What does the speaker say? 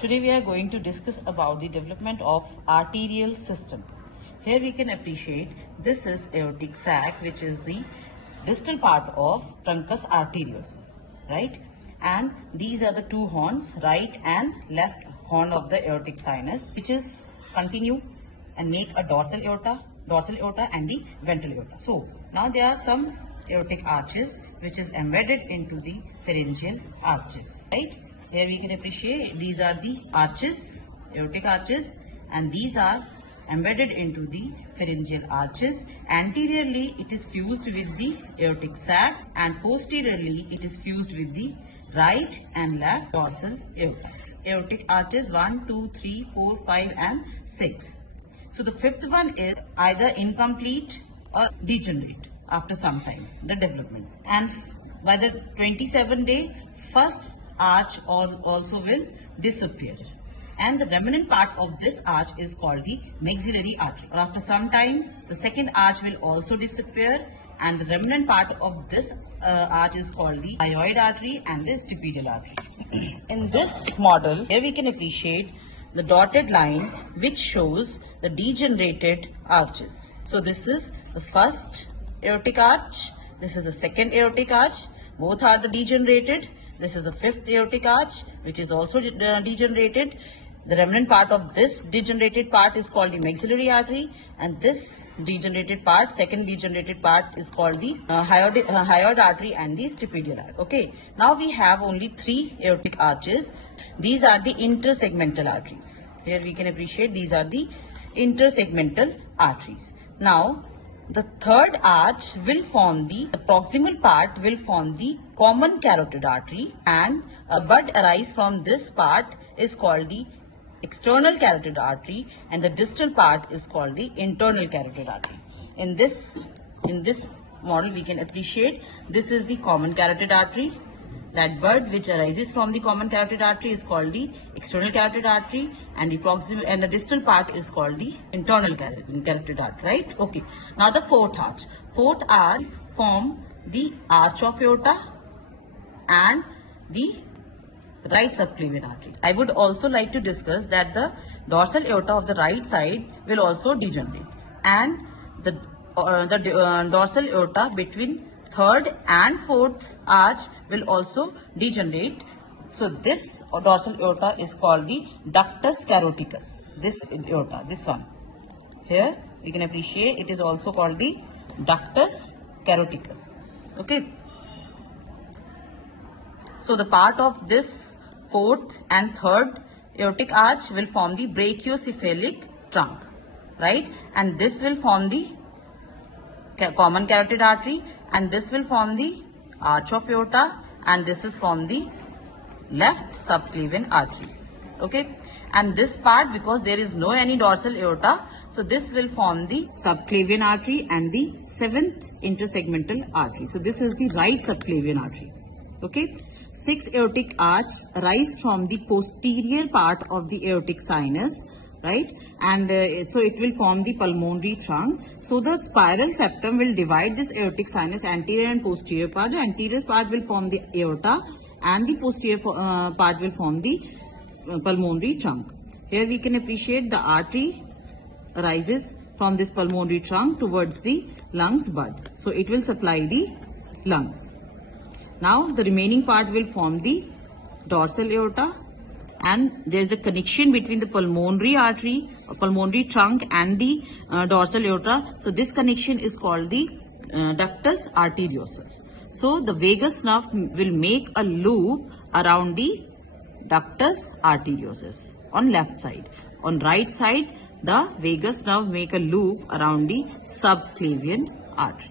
Today we are going to discuss about the development of arterial system. Here we can appreciate this is aortic sac, which is the distal part of truncus arteriosus, right? And these are the two horns, right and left horn of the aortic sinus, which is continue and make a dorsal aorta and the ventral aorta. So now there are some aortic arches which is embedded into the pharyngeal arches, right? Here we can appreciate these are the arches, aortic arches, and these are embedded into the pharyngeal arches. Anteriorly it is fused with the aortic sac and posteriorly it is fused with the right and left dorsal aorta. Aortic arches 1, 2, 3, 4, 5 and 6. So the fifth one is either incomplete or degenerate after some time, the development. And by the 27th day, first arch also will disappear. And the remnant part of this arch is called the maxillary artery. Or after some time, the second arch will also disappear and the remnant part of this arch is called the hyoid artery and the stapedial artery. In this model, here we can appreciate the dotted line which shows the degenerated arches. So this is the first aortic arch, this is the second aortic arch, both are the degenerated. This is the fifth aortic arch which is also degenerated. The remnant part of this degenerated part is called the maxillary artery, and this degenerated part, second degenerated part, is called the hyoid artery and the stapedial artery. Okay, now we have only 3 aortic arches. These are the intersegmental arteries. Here we can appreciate these are the intersegmental arteries. Now the third arch will form the proximal part will form the common carotid artery, and a bud arise from this part is called the external carotid artery, and the distal part is called the internal carotid artery. In this model we can appreciate this is the common carotid artery. That bud which arises from the common carotid artery is called the external carotid artery, and the distal part is called the internal carotid artery, right? Okay. Now the fourth arch form the arch of aorta and the right subclavian artery. I would also like to discuss that the dorsal aorta of the right side will also degenerate, and the dorsal aorta between third and fourth arch will also degenerate. So this dorsal aorta is called the ductus caroticus. This aorta, this one. Here we can appreciate it is also called the ductus caroticus. Okay. So the part of this fourth and third aortic arch will form the brachiocephalic trunk, right? And this will form the common carotid artery, and this will form the arch of aorta, and this is from the left subclavian artery. Okay, and this part, because there is no any dorsal aorta, so this will form the subclavian artery and the 7th intersegmental artery. So this is the right subclavian artery. Okay, 6 aortic arch arise from the posterior part of the aortic sinus, right? And so it will form the pulmonary trunk. So the spiral septum will divide this aortic sinus anterior and posterior part. The anterior part will form the aorta and the posterior part will form the pulmonary trunk. Here we can appreciate the artery arises from this pulmonary trunk towards the lungs bud. So it will supply the lungs. Now the remaining part will form the dorsal aorta, and there is a connection between the pulmonary artery, pulmonary trunk and the dorsal aorta. So this connection is called the ductus arteriosus. So the vagus nerve will make a loop around the ductus arteriosus on left side. On right side, the vagus nerve make a loop around the subclavian artery.